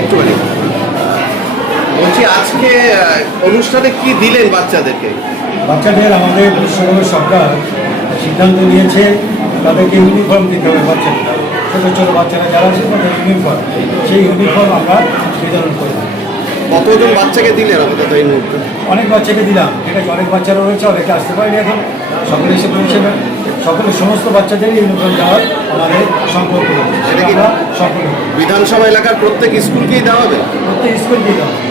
একটুখানি বলছি, আজকে অনুষ্ঠানে কি দিলেন বাচ্চাদেরকে? বাচ্চাদের আমাদের পশ্চিমবঙ্গ সরকার সিদ্ধান্ত নিয়েছে তাদেরকে ইউনিফর্ম দিতে হবে বাচ্চাদের। ছোটো ছোটো বাচ্চারা যারা আছে তাদের ইউনিফর্ম, সেই ইউনিফর্ম আমরা বিতরণ করি। কতজন বাচ্চাকে দিলেন আপাতত এই মুহূর্তে? অনেক বাচ্চাকে দিলাম, ঠিক আছে, অনেক বাচ্চারা রয়েছে, অনেকে আসতে পারেনি এখন, সকলে এসে পৌঁছেবেন। সকলের সমস্ত বাচ্চাদেরই ইউনিফর্ম দেওয়ার আমাদের সংকল্প রয়েছে, এটা কি আমরা সফল হব। বিধানসভা এলাকার প্রত্যেক স্কুলকেই দেওয়া হবে? প্রত্যেক স্কুলকেই দেওয়া হবে।